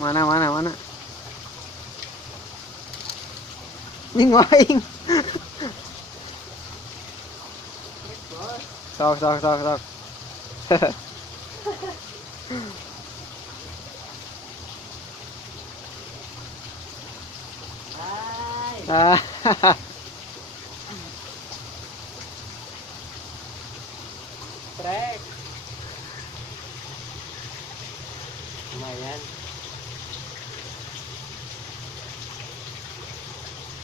Mana, mana, mana. Ning waing. Sok, sok, sok, sok. Ah. Trek. Lumayan.